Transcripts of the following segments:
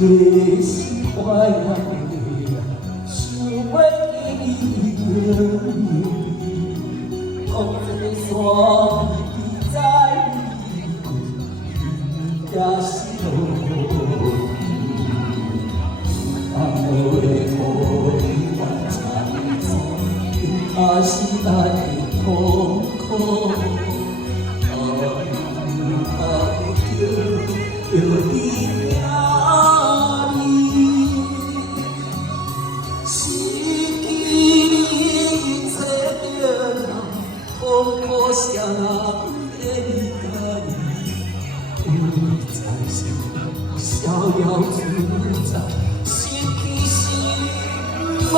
的心怀呀，想要记得你，风吹山你在也是路。安慰我的晚餐，他是爱的痛苦。有你名里，是你这个人，痛苦谁人会理解？不再是逍遥自在，失去是无。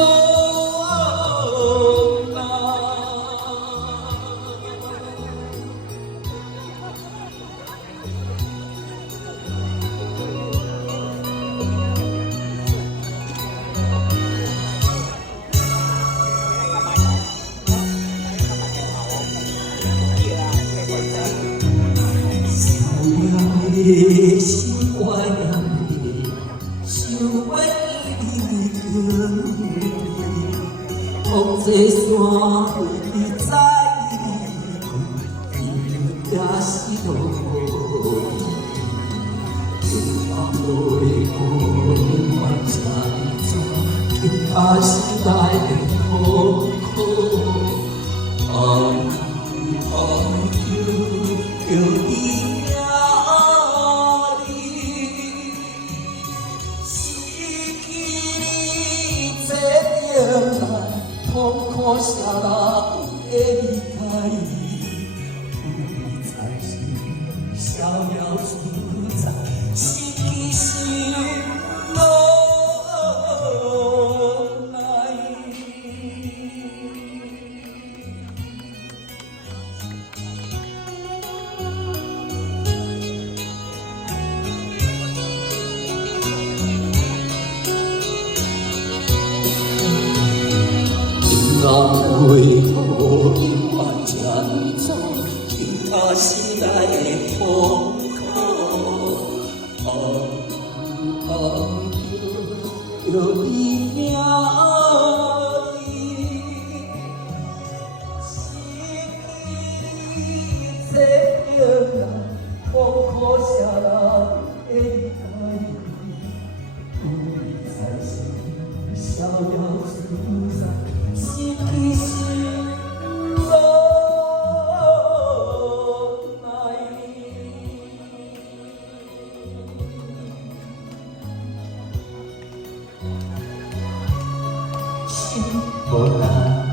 的心怀念你，想要记你，风吹山你在意，也是路。安慰我晚餐，也是爱的痛苦。有你。痛苦谁人会理解？不再是逍遥自在，失去是无奈。安慰我万千种，他心内的痛苦。有你名里，是你这个人，痛苦谁人会理解？不再是逍遥自在。失去是无奈，心无奈。